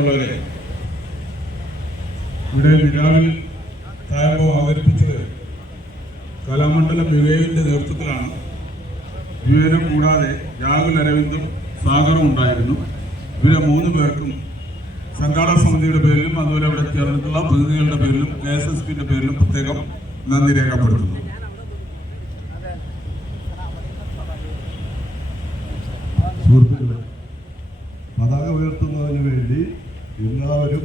ഉള്ളവരെ ഇവിടെ വിരാവിൽ തായമ്പം അവതരിപ്പിച്ചത് കലാമണ്ഡലം വിവേകിന്റെ നേതൃത്വത്തിലാണ്. വിവേകം കൂടാതെ രാഹുൽ അരവിന്ദും സാഗറും ഉണ്ടായിരുന്നു. ഇവരെ മൂന്ന് പേർക്കും സംഘാടക സമിതിയുടെ പേരിലും അതുപോലെ അവിടെ ചേർന്നിട്ടുള്ള പ്രതിനിധികളുടെ പേരിലും എസ് എസ് പിന്റെ പേരിലും പ്രത്യേകം നന്ദി രേഖപ്പെടുത്തുന്നു. എല്ലാവരും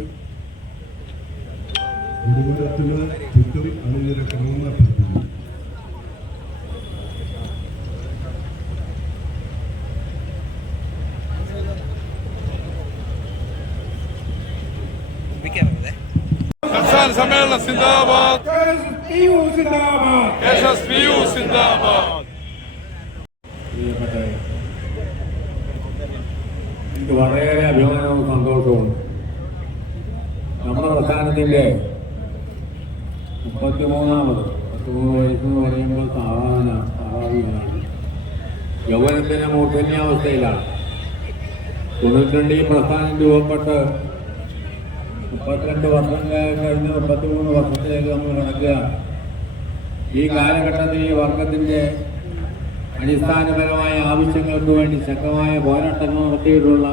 ഗുരുകുലത്തിന് ചുറ്റും അണിനിരക്കണമെന്ന് അഭ്യർത്ഥിക്കുന്നു. സംസ്ഥാന സമ്മേളന സിന്ദാബാദ്. സിന്ദാബാദ്. എനിക്ക് വളരെയേറെ അഭിമാനവും സന്തോഷവും നമ്മുടെ പ്രസ്ഥാനത്തിന്റെ മുപ്പത്തിമൂന്നാമത് മുപ്പത്തിമൂന്ന് വയസ്സെന്ന് പറയുമ്പോൾ സാധാരണ സ്വാഭാവികമാണ് യൗവനത്തിന്റെ മൂർധന്യാവസ്ഥയിലാണ്. തൊണ്ണൂറ്റിരണ്ട് ഈ പ്രസ്ഥാനം രൂപപ്പെട്ട് മുപ്പത്തിരണ്ട് വർഷം കഴിഞ്ഞ് മുപ്പത്തിമൂന്ന് വർഷത്തിലേക്ക് നമ്മൾ കിടക്കുക. ഈ കാലഘട്ടത്തിൽ ഈ വർഗത്തിന്റെ അടിസ്ഥാനപരമായ ആവശ്യങ്ങൾക്ക് വേണ്ടി ശക്തമായ പോരാട്ടങ്ങൾ നടത്തിയിട്ടുള്ള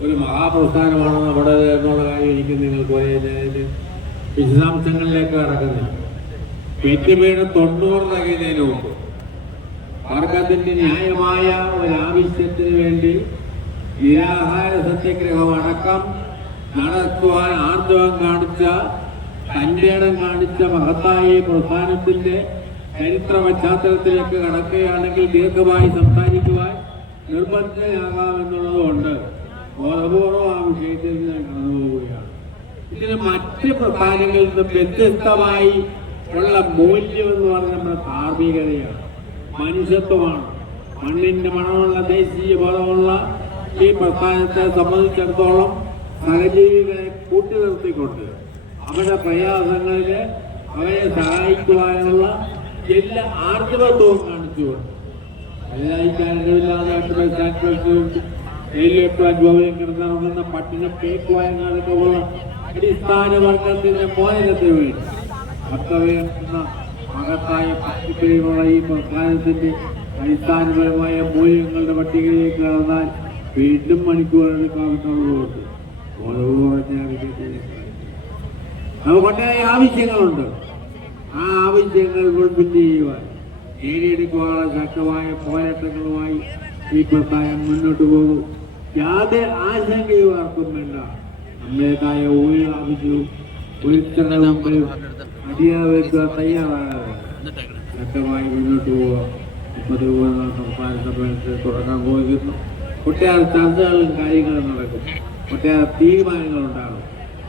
ഒരു മഹാപ്രസ്ഥാനമാണ് നമ്മുടെ എന്നുള്ള കാര്യം എനിക്ക് നിങ്ങൾക്ക് ഒരേ വിശദാംശങ്ങളിലേക്ക് കടക്കുന്നില്ല. പെറ്റുവീണ് തൊണ്ണൂറ് തികയുന്നതിന് മുമ്പ്. വർഗത്തിന്റെ ന്യായമായ ഒരു ആവശ്യത്തിന് വേണ്ടി നിരാഹാര സത്യഗ്രഹം അടക്കം നടത്തുവാൻ ആർജവം കാണിച്ച കല്യാണം കാണിച്ച മഹത്തായ പ്രസ്ഥാനത്തിന്റെ ചരിത്ര പശ്ചാത്തലത്തിലേക്ക് കടക്കുകയാണെങ്കിൽ ദീർഘമായി സംസാരിക്കുവാൻ നിർബന്ധനാകാമെന്നുള്ളതുകൊണ്ട് ബോധപൂർവം ആ വിഷയത്തിൽ ഞാൻ കടന്നു പോവുകയാണ്. ഇതിന് മറ്റ് പ്രസ്ഥാനങ്ങളിൽ നിന്ന് വ്യത്യസ്തമായി ഉള്ള മൂല്യം എന്ന് പറഞ്ഞാൽ നമ്മുടെ ധാർമ്മികതയാണ് മനുഷ്യത്വമാണ്. മണ്ണിന്റെ മണമുള്ള ദേശീയ ബോധമുള്ള ഈ പ്രസ്ഥാനത്തെ സംബന്ധിച്ചിടത്തോളം സഹജീവികളെ കൂട്ടി നിർത്തിക്കൊണ്ട് അവരുടെ പ്രയാസങ്ങളിൽ അവരെ സഹായിക്കുവാനുള്ള എല്ലാ ആർജവത്വവും കാണിച്ചുകൊണ്ട്. എല്ലാ ഈ കാര്യങ്ങളില്ലാതെ ജോലിയും കിടന്നിറങ്ങുന്ന പട്ടിണ കേക്കുവായങ്ങളൊക്കെ ഉള്ള അടിസ്ഥാന വർഗത്തിന്റെ മോചനത്തിന് വേണ്ടി ഭക്തവേർക്കുന്ന മഹത്തായ പട്ടികയിലുള്ള ഈ പ്രസ്ഥാനത്തിന്റെ അടിസ്ഥാനപരമായ മൂല്യങ്ങളുടെ പട്ടികയിലേക്ക് കടന്നാൽ വീണ്ടും മണിക്കൂറെടുക്കാവുന്നതുകൊണ്ട് ഓരോ ബോധപൂർവം ഞാൻ വിജയത്തിലേക്ക് നമുക്ക് ഒട്ടേറെ ആവശ്യങ്ങളുണ്ട്. ആ ആവശ്യങ്ങൾ മുൻപിൽ ചെയ്യുവാൻ. നേടിയെടുക്കുവാനുള്ള ശക്തമായ പോരാട്ടങ്ങളുമായി ഈ പ്രസ്ഥാനം മുന്നോട്ട് പോകും. യാതൊരു ആശങ്കയും ആർക്കും വേണ്ട. നമ്മേതായ ഒരു ആവശ്യവും തയ്യാറാകാതെ ശക്തമായി മുന്നോട്ട് പോവാം. മുപ്പത് സംസ്ഥാന സമ്മേളനത്തിൽ തുടങ്ങാൻ പോയിരുന്നു ഒട്ടേറെ ചർച്ചകളും കാര്യങ്ങളും നടക്കും. ഒട്ടേറെ തീരുമാനങ്ങളുണ്ടാകും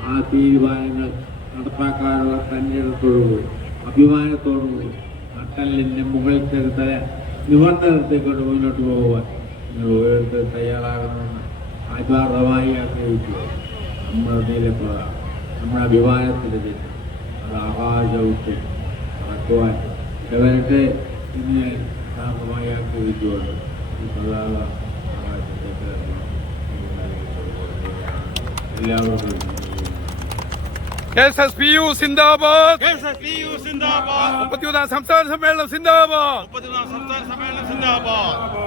ആ തീരുമാനങ്ങൾ നടപ്പാക്കാനുള്ള തന്നിടത്തോടുകൂടി അഭിമാനത്തോടുകൂടി. നട്ടലിന്റെ മുകളിൽ തല നിവർത്തി നിർത്തിക്കൊണ്ട് മുന്നോട്ട് പോകുവാൻ നിങ്ങൾ ഓരോരുത്തർ തയ്യാറാകണമെന്ന് ആത്മാർത്ഥമായി ആഗ്രഹിക്കുക. നമ്മുടെ നീലപ്പുറ നമ്മുടെ അഭിമാനത്തിന്റെ ദിനം. അത് ആകാശവിട്ട് നടക്കുവാൻ ഇടവരട്ടെ എന്ന് ഞാൻ ശാന്തമായി ആഗ്രഹിച്ചുകൊണ്ട് ഈ പ്രധാന ആകാശത്തേക്ക് എല്ലാവർക്കും എസ് എസ് പി യു സിന്ദാബാദ്. മുപ്പത്തിമൂന്നാം സംസ്ഥാന സമ്മേളനം സിന്ദാബാദ്. മുപ്പത്തിനാല് സംസ്ഥാന സമ്മേളനം സിന്ദാബാദ്.